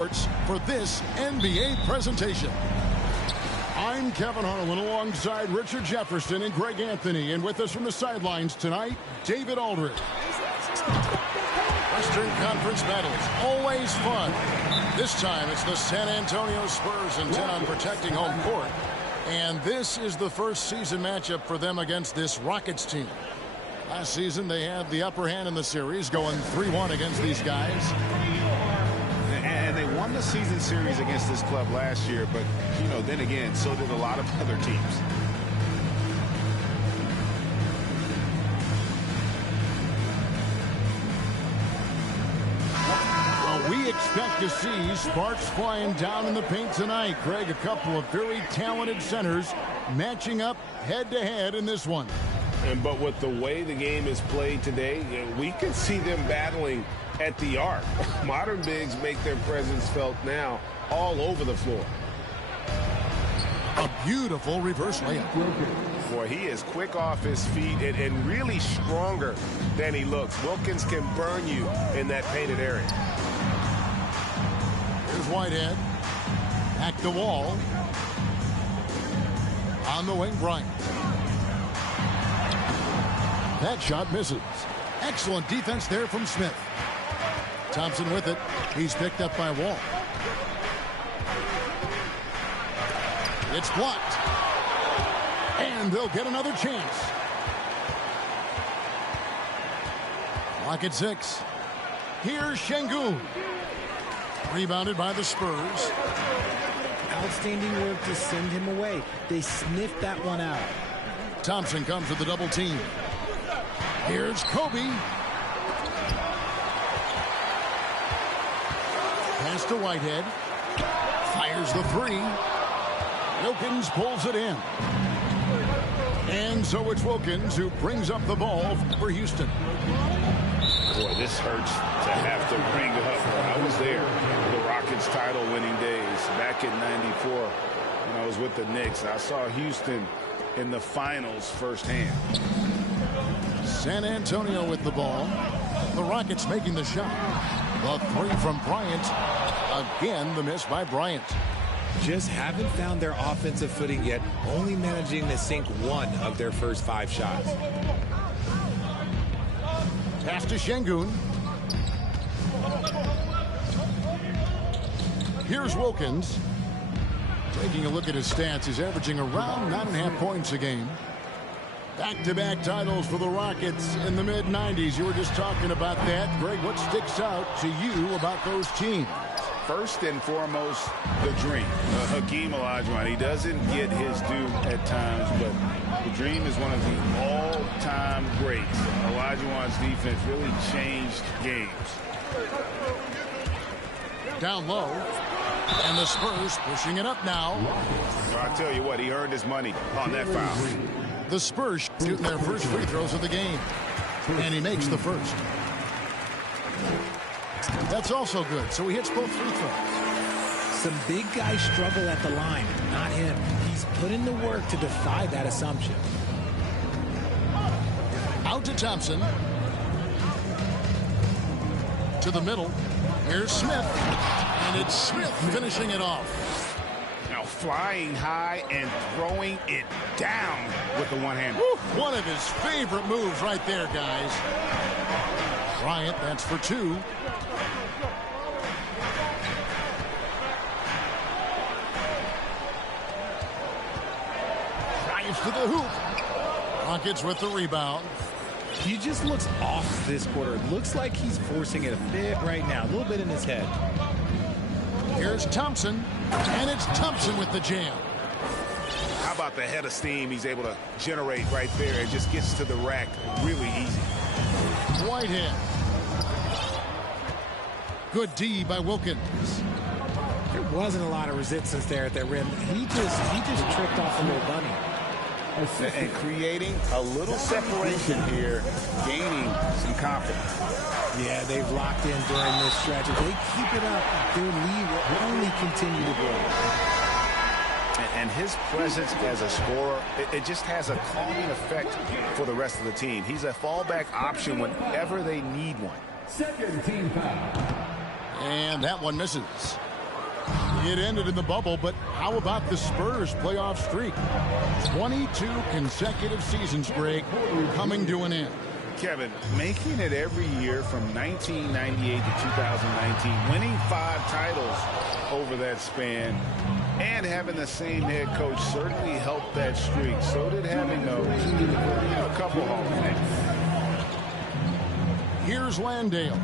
For this NBA presentation. I'm Kevin Harlan alongside Richard Jefferson and Greg Anthony, and with us from the sidelines tonight, David Aldridge. Western Conference battles, always fun. This time it's the San Antonio Spurs intent on protecting home court, and this is the first season matchup for them against this Rockets team. Last season they had the upper hand in the series, going 3-1 against these guys. And they won the season series against this club last year, but, you know, then again, so did a lot of other teams. Well, we expect to see sparks flying down in the paint tonight. Greg, a couple of very talented centers matching up head-to-head in this one. But with the way the game is played today, we can see them battling at the arc. Modern bigs make their presence felt now all over the floor. A beautiful reverse layup. Boy, he is quick off his feet and really stronger than he looks. Wilkins can burn you in that painted area. Here's Whitehead. Back the wall. On the wing, Bryant. That shot misses. Excellent defense there from Smith. Thompson with it. He's picked up by Wall. It's blocked. And they'll get another chance. Clock at 6. Here's Şengün. Rebounded by the Spurs. Outstanding work to send him away. They sniffed that one out. Thompson comes with the double team. Here's Kobe. Pass to Whitehead. Fires the three. Wilkins pulls it in. And so it's Wilkins who brings up the ball for Houston. Boy, this hurts to have to bring up. I was there the Rockets title winning days back in '94 when I was with the Knicks. I saw Houston in the finals firsthand. San Antonio with the ball. The Rockets making the shot. The three from Bryant. Again, the miss by Bryant. Just haven't found their offensive footing yet, only managing to sink one of their first 5 shots. Pass to Şengün. Here's Wilkins. Taking a look at his stats, he's averaging around 9.5 points a game. Back-to-back titles for the Rockets in the mid-90s. You were just talking about that. Greg, what sticks out to you about those teams? First and foremost, the dream. Hakeem Olajuwon, he doesn't get his due at times, but the dream is one of the all-time greats. Olajuwon's defense really changed games. Down low. And the Spurs pushing it up now. I tell you what, he earned his money on that foul. The Spurs shooting their first free throws of the game. And he makes the first. That's also good. So he hits both free throws. Some big guys struggle at the line. Not him. He's put in the work to defy that assumption. Out to Thompson. To the middle. Here's Smith. And it's Smith finishing it off. Now flying high and throwing it down with the one-hander. One of his favorite moves right there, guys. Bryant, that's for 2. Drives to the hoop. Rockets with the rebound. He just looks off this quarter. It looks like he's forcing it a bit right now. A little bit in his head. Here's Thompson. And it's Thompson with the jam. How about the head of steam he's able to generate right there? It just gets to the rack really easy. Whitehead. Good D by Wilkins. There wasn't a lot of resistance there at that rim. He just tripped off a little bunny. And creating a little separation here, gaining some confidence. Yeah, they've locked in during this stretch. If they keep it up, their lead will only continue to grow. And his presence as a scorer, it just has a calming effect for the rest of the team. He's a fallback option whenever they need one. Second team foul. And that one misses. It ended in the bubble, but how about the Spurs playoff streak? 22 consecutive seasons, Greg, coming to an end. Kevin, making it every year from 1998 to 2019, winning 5 titles over that span, and having the same head coach certainly helped that streak. So did having a couple Hall of Famers. Here's Landale.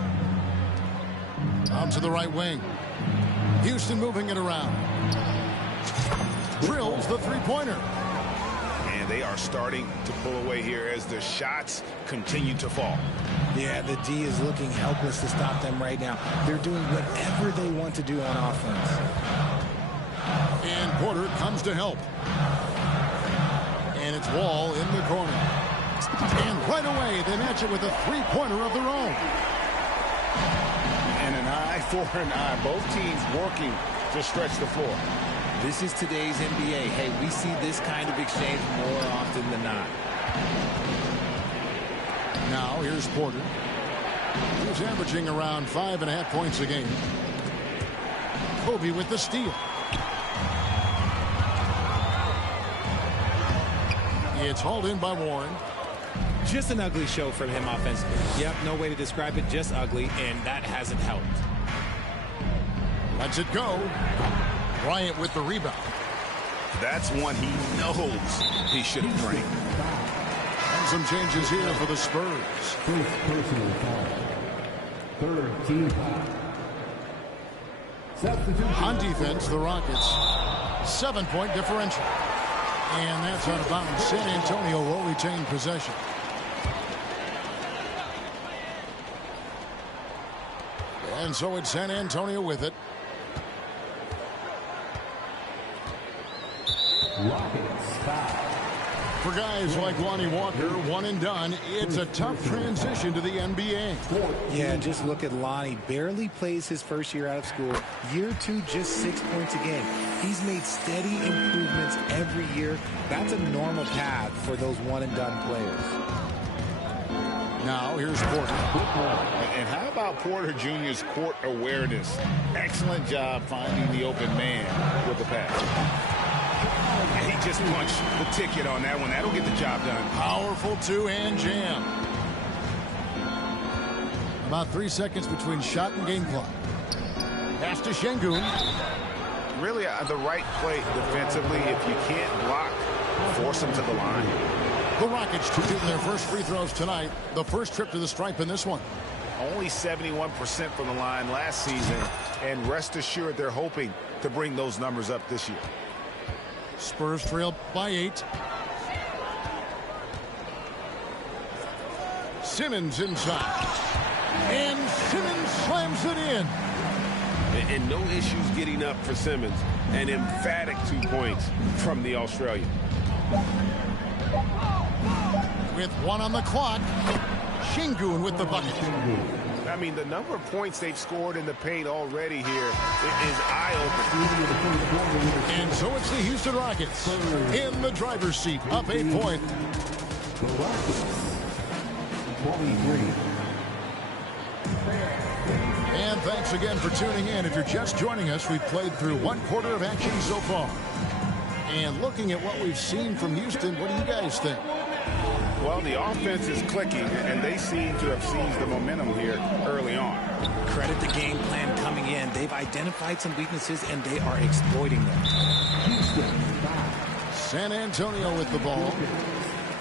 Out to the right wing. Houston moving it around. Drills the three-pointer. And they are starting to pull away here as the shots continue to fall. Yeah, the D is looking helpless to stop them right now. They're doing whatever they want to do on offense. And Porter comes to help. And it's Wall in the corner. And right away, they match it with a three-pointer of their own. And an eye for an eye. Both teams working to stretch the floor. This is today's NBA. Hey, we see this kind of exchange more often than not. Now, here's Porter. He's averaging around 5.5 points a game. Kobe with the steal. It's hauled in by Warren. Just an ugly show from him offensively. Yep, no way to describe it, just ugly, and that hasn't helped. Lets it go. Bryant with the rebound. That's one he knows he should have drained. And some changes here for the Spurs. First personal foul. Third team foul. Substitution. On defense, the Rockets, 7-point differential. And that's out of bounds. San Antonio will retain possession. And so it's San Antonio with it. Rockets foul. For guys like Lonnie Walker, one and done, it's a tough transition to the NBA. Yeah, just look at Lonnie. Barely plays his first year out of school. Year 2, just 6 points a game. He's made steady improvements every year. That's a normal path for those one-and-done players. Now, here's Porter. And how about Porter Jr.'s court awareness? Excellent job finding the open man with the pass. And he just punched the ticket on that one. That'll get the job done. Powerful two-hand jam. About 3 seconds between shot and game clock. Pass to Şengün. Really the right play defensively. If you can't block, force him to the line. The Rockets shooting their first free throws tonight. The first trip to the stripe in this one. Only 71% from the line last season. And rest assured they're hoping to bring those numbers up this year. Spurs trail by 8. Simmons inside. And Simmons slams it in. And no issues getting up for Simmons. An emphatic 2 points from the Australian. With 1 on the clock, Şengün with the bucket. I mean, the number of points they've scored in the paint already here is eye-opening. And so it's the Houston Rockets in the driver's seat, up 8 points. The Rockets. 23. And thanks again for tuning in. If you're just joining us, we've played through 1 quarter of action so far. And looking at what we've seen from Houston, what do you guys think? Well, the offense is clicking, and they seem to have seized the momentum here early on. Credit the game plan coming in. They've identified some weaknesses, and they are exploiting them. San Antonio with the ball.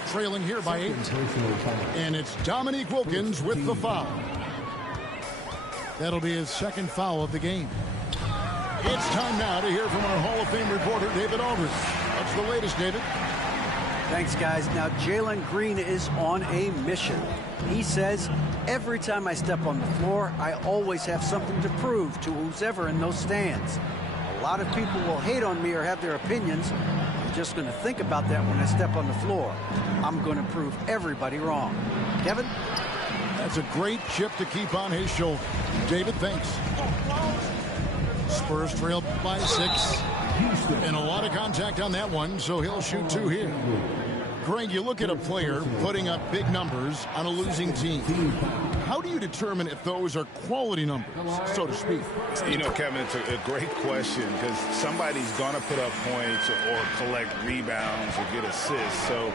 Trailing here by 8. And it's Dominique Wilkins with the foul. That'll be his second foul of the game. It's time now to hear from our Hall of Fame reporter, David Aldridge. What's the latest, David? Thanks, guys. Now, Jalen Green is on a mission. He says, every time I step on the floor, I always have something to prove to who's ever in those stands. A lot of people will hate on me or have their opinions. I'm just going to think about that when I step on the floor. I'm going to prove everybody wrong. Kevin? That's a great chip to keep on his shoulder. David, thanks. Spurs trail by 6. And a lot of contact on that one, so he'll shoot 2 here. Greg, you look at a player putting up big numbers on a losing team. How do you determine if those are quality numbers, so to speak? You know, Kevin, it's a great question because somebody's going to put up points or collect rebounds or get assists. So,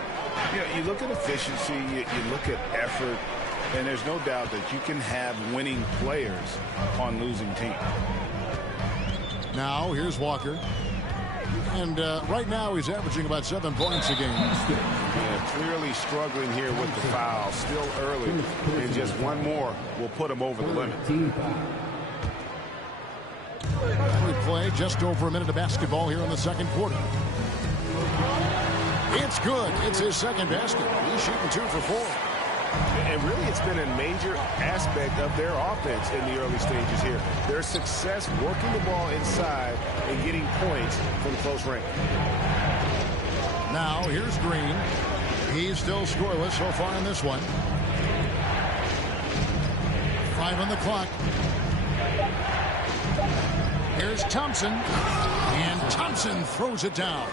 you know, you look at efficiency, you look at effort, and there's no doubt that you can have winning players on losing teams. Now, here's Walker. And right now he's averaging about 7 points a game. Yeah, clearly struggling here with the foul. Still early. And just one more will put him over the limit. We play just over a minute of basketball here in the second quarter. It's good. It's his second basket. He's shooting 2 for 4. And really, it's been a major aspect of their offense in the early stages here. Their success working the ball inside and getting points from close range. Now, here's Green. He's still scoreless so far in this one. 5 on the clock. Here's Thompson. And Thompson throws it down.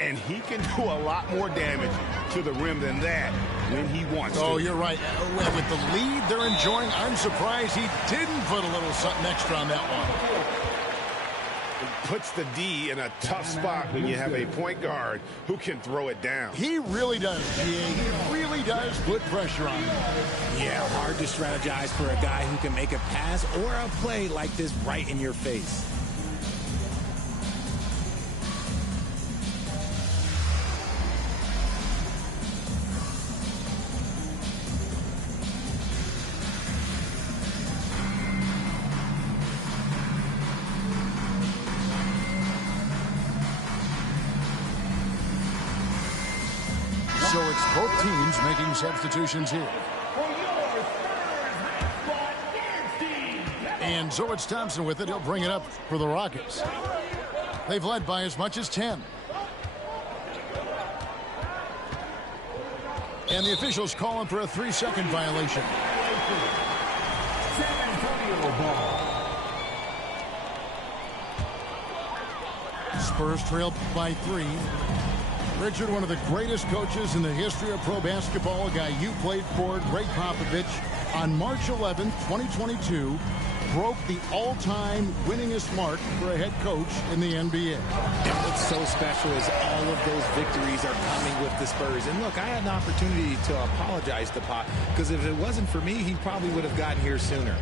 And he can do a lot more damage to the rim than that when he wants to. Oh, you're right. With the lead they're enjoying, I'm surprised he didn't put a little something extra on that one. It puts the D in a tough spot when you have a point guard who can throw it down. He really does, G.A. He really does put pressure on him. Yeah, hard to strategize for a guy who can make a pass or a play like this right in your face. So it's both teams making substitutions here. And so it's Thompson with it. He'll bring it up for the Rockets. They've led by as much as 10. And the officials calling for a 3-second violation. Spurs trail by 3. Richard, one of the greatest coaches in the history of pro basketball, a guy you played for, Greg Popovich, on March 11th, 2022, broke the all-time winningest mark for a head coach in the NBA. And what's so special is all of those victories are coming with the Spurs. And look, I had an opportunity to apologize to Pop, because if it wasn't for me, he probably would have gotten here sooner.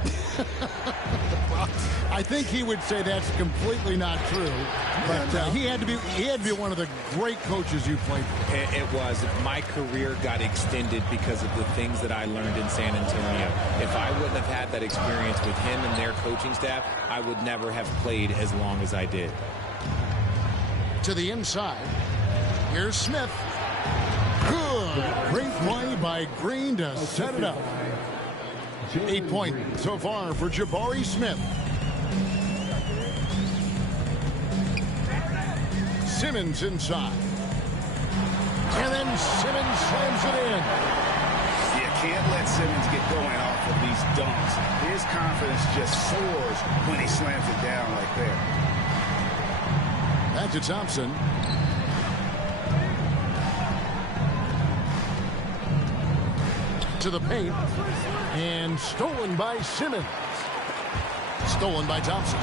Well, I think he would say that's completely not true. But he had to be one of the great coaches you played for. It was. My career got extended because of the things that I learned in San Antonio. If I wouldn't have had that experience with him and their coaching staff, I would never have played as long as I did. To the inside. Here's Smith. Good. Great play by Green to set it up. 8 points so far for Jabari Smith. Simmons inside. And then Simmons slams it in. You can't let Simmons get going off of these dunks. His confidence just soars when he slams it down like that. Back to Thompson. To the paint. And stolen by Simmons. Stolen by Thompson.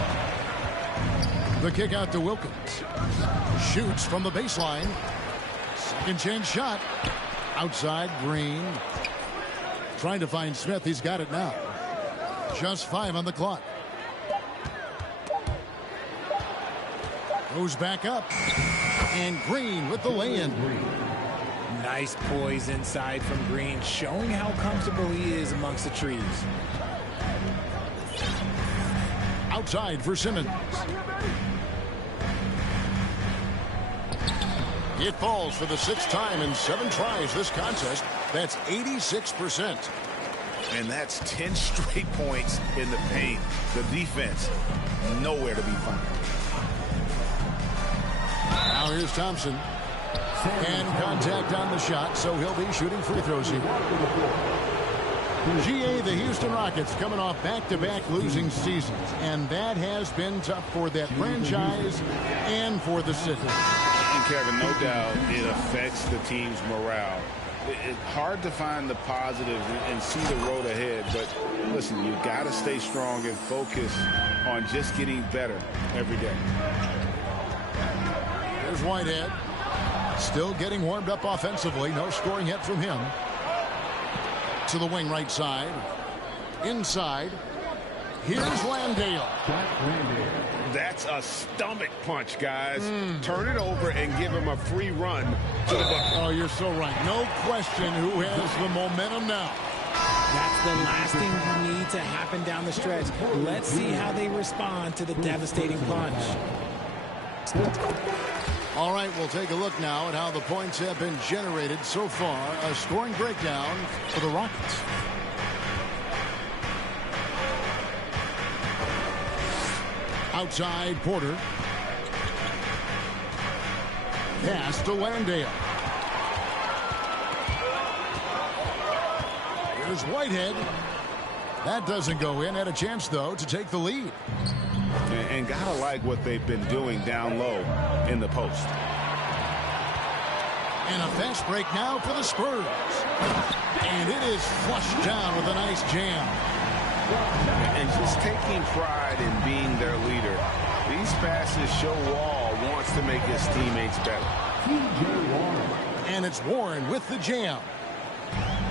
The kick out to Wilkins. Shoots from the baseline. Second chance shot. Outside, Green. Trying to find Smith. He's got it now. Just 5 on the clock. Goes back up. And Green with the lay-in. Nice poise inside from Green, showing how comfortable he is amongst the trees. Outside for Simmons. It falls for the 6th time in 7 tries this contest. That's 86%. And that's 10 straight points in the paint. The defense, nowhere to be found. Now here's Thompson. And contact on the shot, so he'll be shooting free throws here. GA, the Houston Rockets coming off back-to-back losing seasons, and that has been tough for that franchise and for the city. And Kevin, no doubt it affects the team's morale. It's hard to find the positives and see the road ahead, but listen, you got to stay strong and focus on just getting better every day. There's Whitehead. Still getting warmed up offensively. No scoring yet from him. To the wing right side. Inside. Here's Landale. That's a stomach punch, guys. Turn it over and give him a free run to the bucket. Oh, you're so right. No question who has the momentum now. That's the last thing you need to happen down the stretch. Let's see how they respond to the devastating punch. All right, we'll take a look now at how the points have been generated so far. A scoring breakdown for the Rockets. Outside, Porter. Pass to Landale. Here's Whitehead. That doesn't go in. Had a chance, though, to take the lead. And gotta like what they've been doing down low in the post. And a fast break now for the Spurs. And it is flushed down with a nice jam. And just taking pride in being their leader. These passes show Wall wants to make his teammates better. And it's Warren with the jam.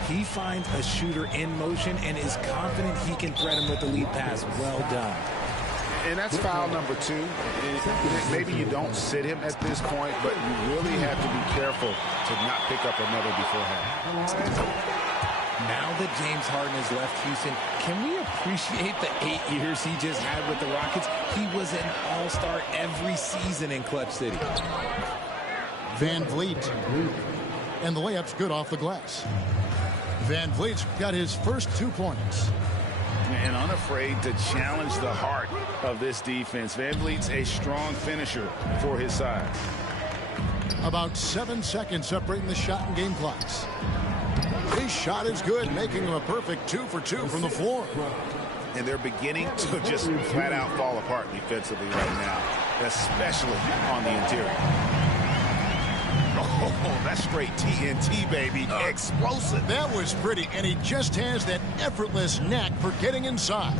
He finds a shooter in motion and is confident he can thread him with the lead pass. Well done. And that's foul number 2. Maybe you don't sit him at this point, but you really have to be careful to not pick up another beforehand. Now that James Harden has left Houston, can we appreciate the 8 years he just had with the Rockets? He was an all-star every season in Clutch City. Van Vliet. And the layup's good off the glass. Van Vliet's got his first 2 points. And unafraid to challenge the heart of this defense. Van Vliet's a strong finisher for his size. About 7 seconds separating the shot and game clocks. His shot is good, making him a perfect 2 for 2 from the floor. And they're beginning to just flat out fall apart defensively right now, especially on the interior. Oh, that's straight TNT, baby. Explosive. That was pretty, and he just has that effortless knack for getting inside.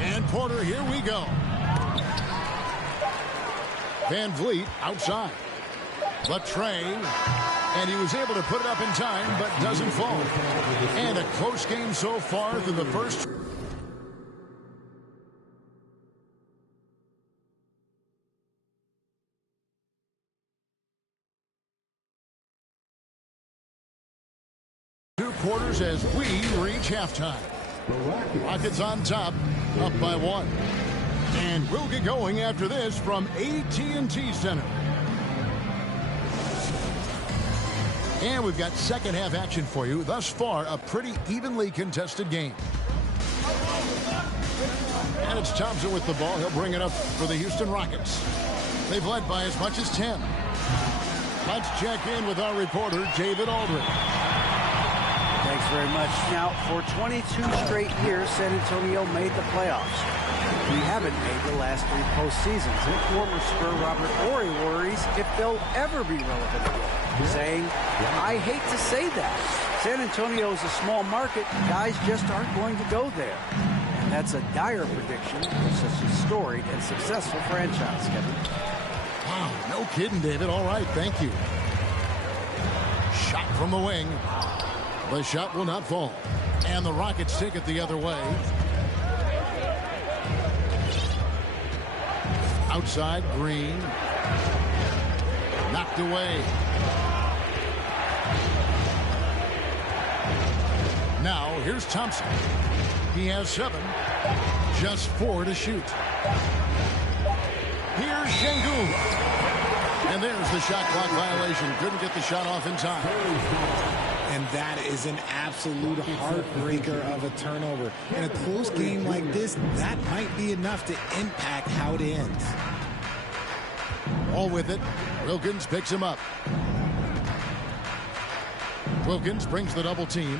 And Porter, here we go. Van Vliet outside. Latrey, and he was able to put it up in time, but doesn't fall. And a close game so far through the first. Quarters as we reach halftime. Rockets on top, up by 1. And we'll get going after this from AT&T Center. And we've got second half action for you. Thus far, a pretty evenly contested game. And it's Thompson with the ball. He'll bring it up for the Houston Rockets. They've led by as much as 10. Let's check in with our reporter, David Aldridge. Thanks very much. Now, for 22 straight years, San Antonio made the playoffs. We haven't made the last 3 postseasons, and former Spur Robert Horry worries if they'll ever be relevant again, saying, I hate to say that. San Antonio is a small market. Guys just aren't going to go there. And that's a dire prediction for such a storied and successful franchise, Kevin. Wow, no kidding, David. All right, thank you. Shot from the wing. The shot will not fall. And the Rockets take it the other way. Outside, Green. Knocked away. Now, here's Thompson. He has 7. Just 4 to shoot. Here's Şengün. And there's the shot clock violation. Couldn't get the shot off in time. And that is an absolute heartbreaker of a turnover. In a close game like this, that might be enough to impact how it ends. All with it. Wilkins picks him up. Wilkins brings the double team.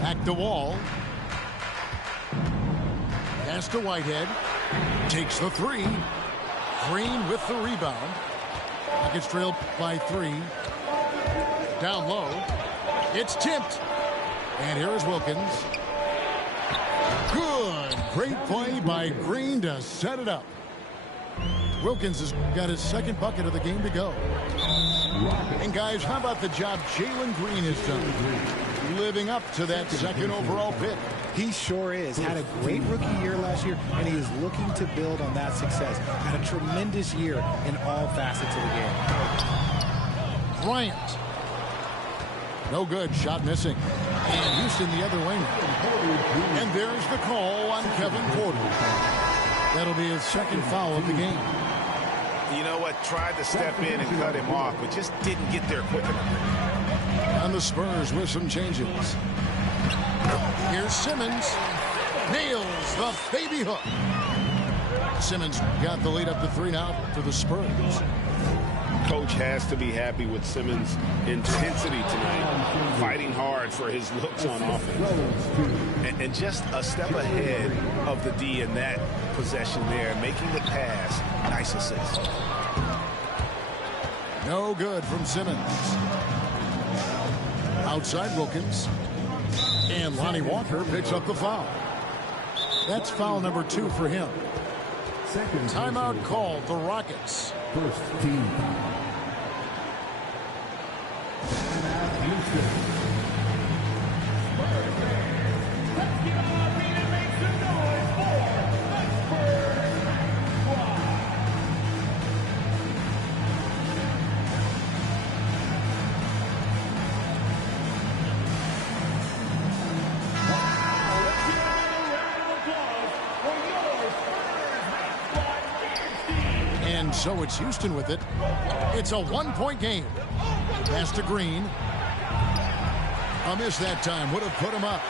Back to Wall. Pass to Whitehead. Takes the three. Green with the rebound. Rockets trail by 3. Down low. It's tipped. And here is Wilkins. Good. Great play by Green to set it up. Wilkins has got his second bucket of the game to go. And guys, how about the job Jalen Green has done? Living up to that second overall pick. He sure is. Had a great rookie year last year, and he is looking to build on that success. Had a tremendous year in all facets of the game. Bryant. No good. Shot missing. And Houston the other way now. And there's the call on Kevin Porter. That'll be his second foul of the game. You know what? Tried to step in and cut him off, but just didn't get there quick enough. And the Spurs with some changes. Here's Simmons. Nails the baby hook. Simmons got the lead up to 3 now for the Spurs. Coach has to be happy with Simmons' intensity tonight, fighting hard for his looks on offense. And just a step ahead of the D in that possession there, making the pass. Nice assist. No good from Simmons. Outside Wilkins. And Lonnie Walker picks up the foul. That's foul number 2 for him. Timeout called the Rockets. First team. So it's Houston with it. It's a 1-point game. Pass to Green. A miss that time. Would have put him up.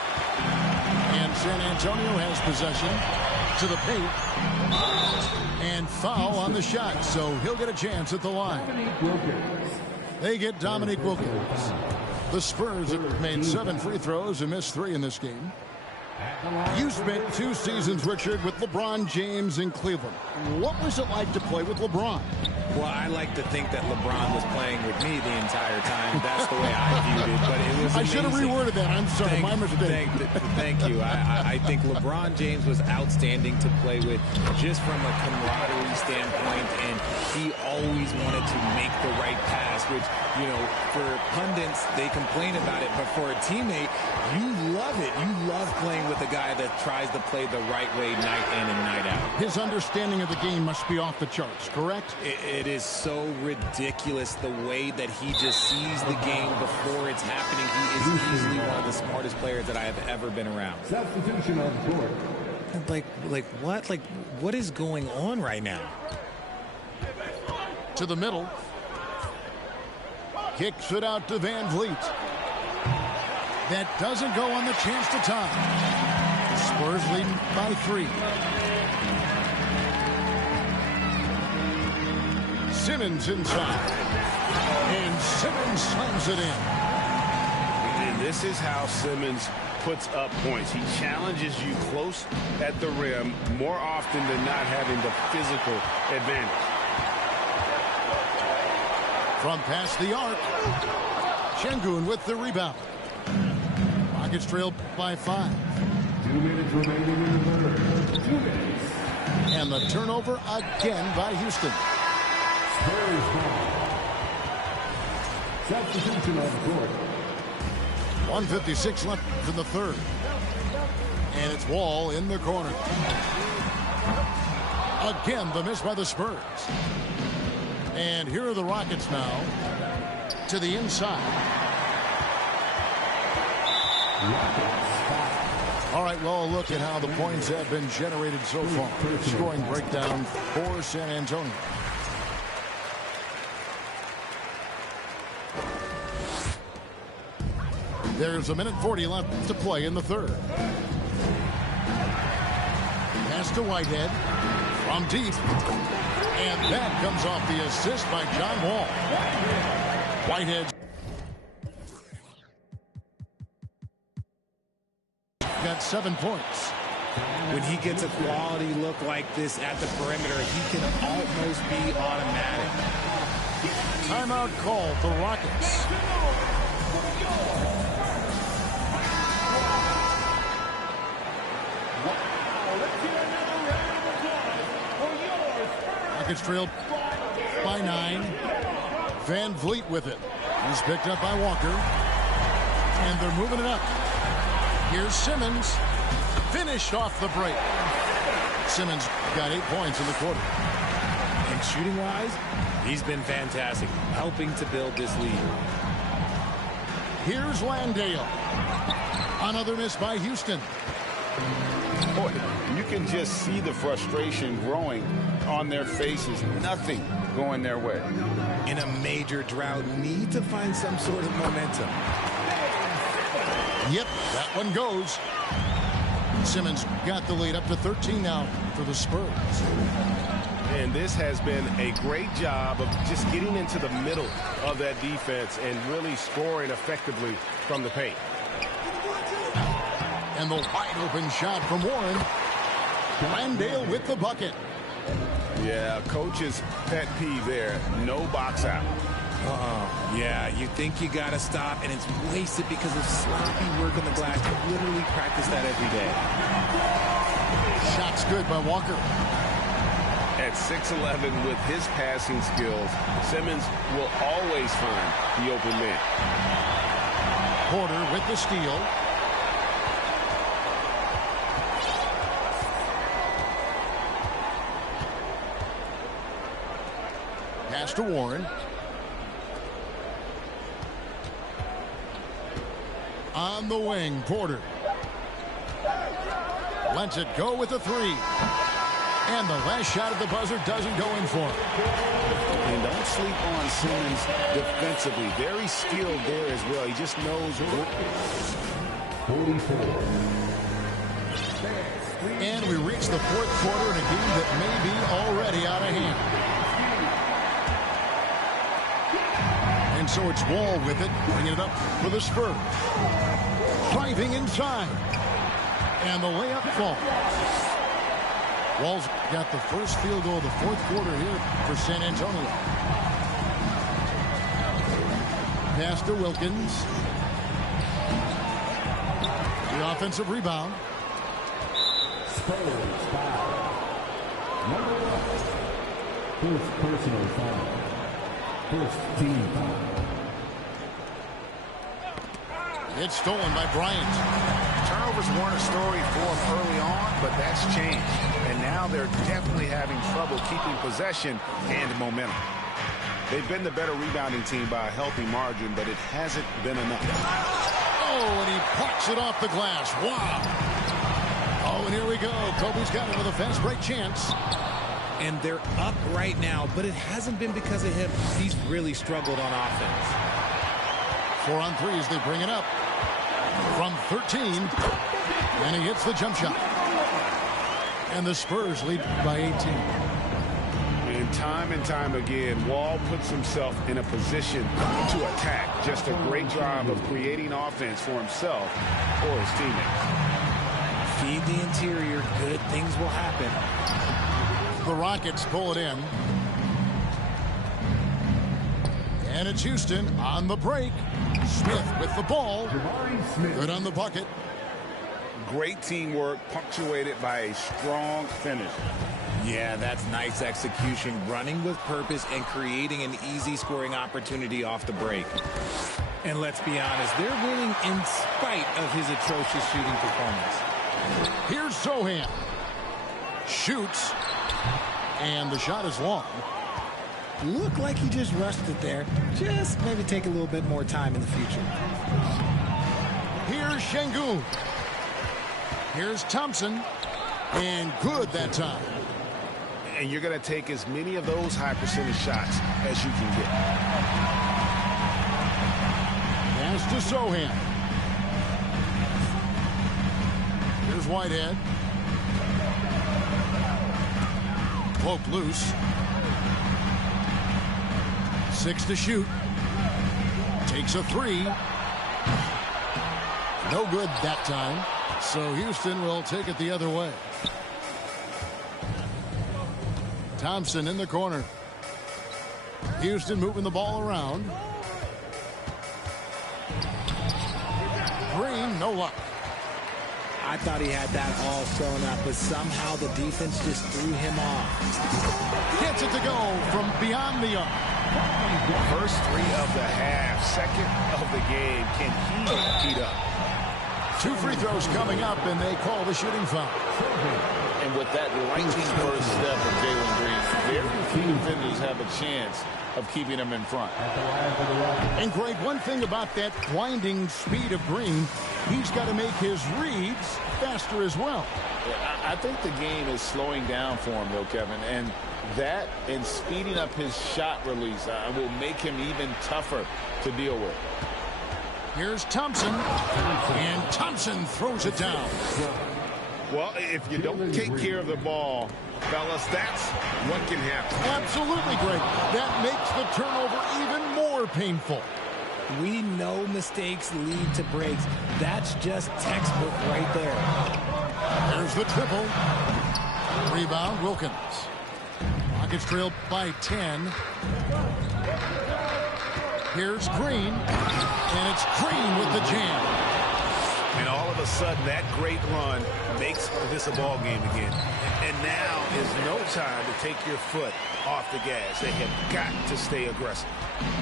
And San Antonio has possession to the paint. And foul on the shot. So he'll get a chance at the line. They get Dominique Wilkins. The Spurs have made 7 free throws and missed 3 in this game. You spent 2 seasons, Richard, with LeBron James in Cleveland. What was it like to play with LeBron? Well, I like to think that LeBron was playing with me the entire time. That's the way I viewed it, but it was amazing. I should have reworded that. I'm sorry. My mistake. Thank you. I think LeBron James was outstanding to play with just from a camaraderie standpoint, and he always wanted to make the right pass, which, you know, for pundits, they complain about it, but for a teammate, you love it. You love playing with a guy that tries to play the right way night in and night out. His understanding of the game must be off the charts, correct? It is so ridiculous the way that he just sees the game before it's happening. He is easily one of the smartest players that I have ever been around. Substitution on court. Like what? Like, what is going on right now? To the middle. Kicks it out to Van Vliet. That doesn't go on the chance to tie. The Spurs leading by 3. Simmons inside. And Simmons slams it in. And this is how Simmons puts up points. He challenges you close at the rim more often than not, having the physical advantage. From past the arc. Şengün with the rebound. Rockets trail by 5. 2 minutes remaining in the third. 2 minutes. And the turnover again by Houston. Spurs ball. Substitution on court. 1:56 left in the third. And it's Wall in the corner. Again, the miss by the Spurs. And here are the Rockets now to the inside. All right, well, look at how the points have been generated so far. Scoring breakdown for San Antonio. There's 1:40 left to play in the third. Pass to Whitehead from deep. And that comes off the assist by John Wall. Whitehead got 7 points. When he gets a quality look like this at the perimeter, he can almost be automatic. Timeout called the Rockets. Rockets trailed by 9. Van Vliet with it. He's picked up by Walker. And they're moving it up. Here's Simmons. Finished off the break. Simmons got 8 points in the quarter. And shooting-wise, he's been fantastic, helping to build this lead. Here's Landale. Another miss by Houston. Boy, you can just see the frustration growing on their faces. Nothing going their way. In a major drought, need to find some sort of momentum. Yep, that one goes. Simmons got the lead up to 13 now for the Spurs. And this has been a great job of just getting into the middle of that defense and really scoring effectively from the paint. And the wide open shot from Warren. Landale with the bucket. Yeah, coach's pet peeve there. No box out. Yeah, you think you got to stop, and it's wasted because of sloppy work on the glass. You literally practice that every day. Shot's good by Walker. At 6'11" with his passing skills, Simmons will always find the open man. Porter with the steal. Pass to Warren. On the wing, Porter. Lets it go with a 3. And the last shot at the buzzer doesn't go in for him. And don't sleep on Simmons defensively. Very skilled there as well. He just knows what. 44. And we reach the fourth quarter in a game that may be already out of hand. And so it's Wall with it, bringing it up for the Spurs. Driving inside. And the layup falls. Wall's got the first field goal of the fourth quarter here for San Antonio. Pass to Wilkins. The offensive rebound. Spurs foul. Number 1. First personal foul. First team foul. It's stolen by Bryant. Turnovers weren't a story for them early on, but that's changed. And now they're definitely having trouble keeping possession and momentum. They've been the better rebounding team by a healthy margin, but it hasn't been enough. Oh, and he plucks it off the glass. Wow. Oh, and here we go. Kobe's got it with a fast break chance. And they're up right now, but it hasn't been because of him. He's really struggled on offense. 4 on 3 as they bring it up. From 13. And he hits the jump shot. And the Spurs lead by 18. And time again, Wall puts himself in a position to attack. Just a great job of creating offense for himself or his teammates. Feed the interior, good things will happen. The Rockets pull it in. And it's Houston on the break. Smith with the ball. Good on the bucket. Great teamwork punctuated by a strong finish. Yeah, that's nice execution, running with purpose and creating an easy scoring opportunity off the break. And let's be honest, they're winning in spite of his atrocious shooting performance. Here's Sohan. Shoots. And the shot is long. Looked like he just rushed it there. Just maybe take a little bit more time in the future. Here's Şengün. Here's Thompson. And good that time. And you're going to take as many of those high percentage shots as you can get. Pass to Sohan. Here's Whitehead. Poke loose. 6 to shoot. Takes a 3. No good that time. So Houston will take it the other way. Thompson in the corner. Houston moving the ball around. Green, no luck. I thought he had that all sewn up, but somehow the defense just threw him off. Gets it to go from beyond the arc. First three of the half, second of the game. Can he heat up? 2 free throws coming up, and they call the shooting foul. And with that lightning first step of Jalen Green, very few defenders have a chance of keeping him in front. And Greg, one thing about that blinding speed of Green, he's got to make his reads faster as well. I think the game is slowing down for him, though, Kevin. And that and speeding up his shot release will make him even tougher to deal with. Here's Thompson. And Thompson throws it down. Well, if you don't take care of the ball, fellas, that's what can happen. Absolutely, Greg. That makes the turnover even more painful. We know mistakes lead to breaks. That's just textbook right there. There's the triple. Rebound, Wilkins. Rockets trail by 10. Here's Green. And it's Green with the jam. And all of a sudden, that great run makes this a ball game again. And now is no time to take your foot off the gas. They have got to stay aggressive.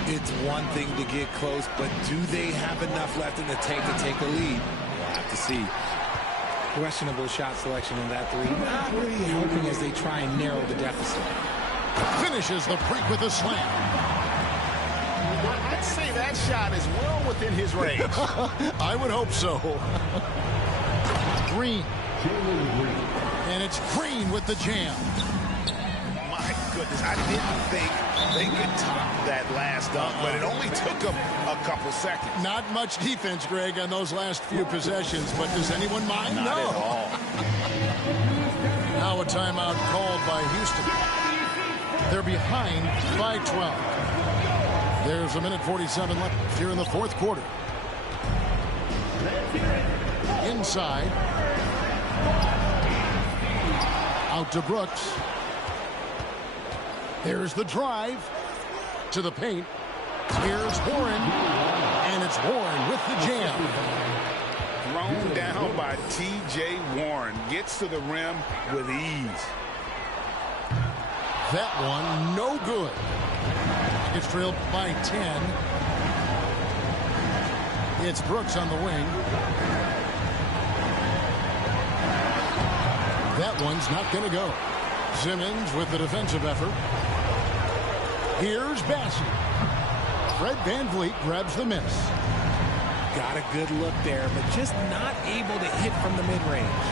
It's one thing to get close, but do they have enough left in the tank to take a lead? We'll have to see. Questionable shot selection on that three. Not really helping as they try and narrow the deficit. Finishes the break with a slam. I'd say that shot is well within his range. I would hope so. Green. And it's Green with the jam. My goodness, I didn't think they could top that last dunk, but it only took them a couple seconds. Not much defense, Greg, on those last few possessions, but does anyone mind? Not at all. Now a timeout called by Houston. They're behind by 12. There's 1:47 left here in the fourth quarter. Inside. Out to Brooks. There's the drive to the paint. Here's Warren. And it's Warren with the jam. Thrown down by T.J. Warren. Gets to the rim with ease. That one no good. It's trailed by 10. It's Brooks on the wing. That one's not going to go. Simmons with the defensive effort. Here's Bassey. Fred VanVleet grabs the miss. Got a good look there, but just not able to hit from the mid-range.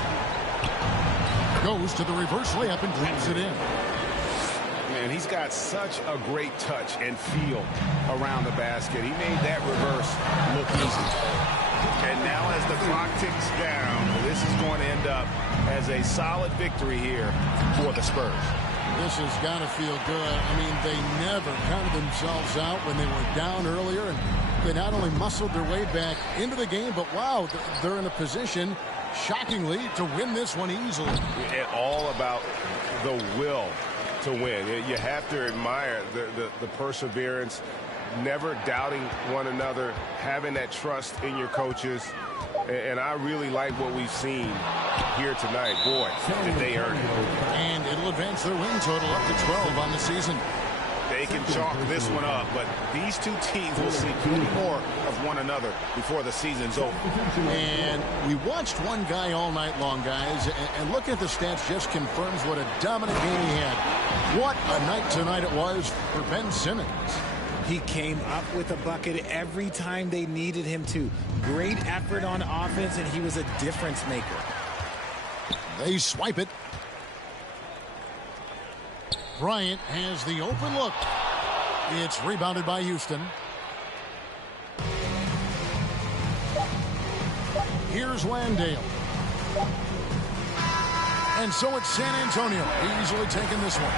Goes to the reverse layup and drops it in. Man, he's got such a great touch and feel around the basket. He made that reverse look easy. And now as the clock ticks down, this is going to end up as a solid victory here for the Spurs. This has got to feel good. I mean, they never counted themselves out when they were down earlier, and they not only muscled their way back into the game, but wow, they're in a position, shockingly, to win this one easily. It's all about the will to win. You have to admire the perseverance, never doubting one another, having that trust in your coaches. And I really like what we've seen here tonight. Boy, did they earn it. And it'll advance their win total up to 12 on the season. They can chalk this one up, but these two teams will see plenty more of one another before the season's over. And we watched one guy all night long, guys, and looking at the stats just confirms what a dominant game he had. What a night tonight it was for Ben Simmons. He came up with a bucket every time they needed him to. Great effort on offense, and he was a difference maker. They swipe it. Bryant has the open look. It's rebounded by Houston. Here's Landale. And so it's San Antonio easily taking this one.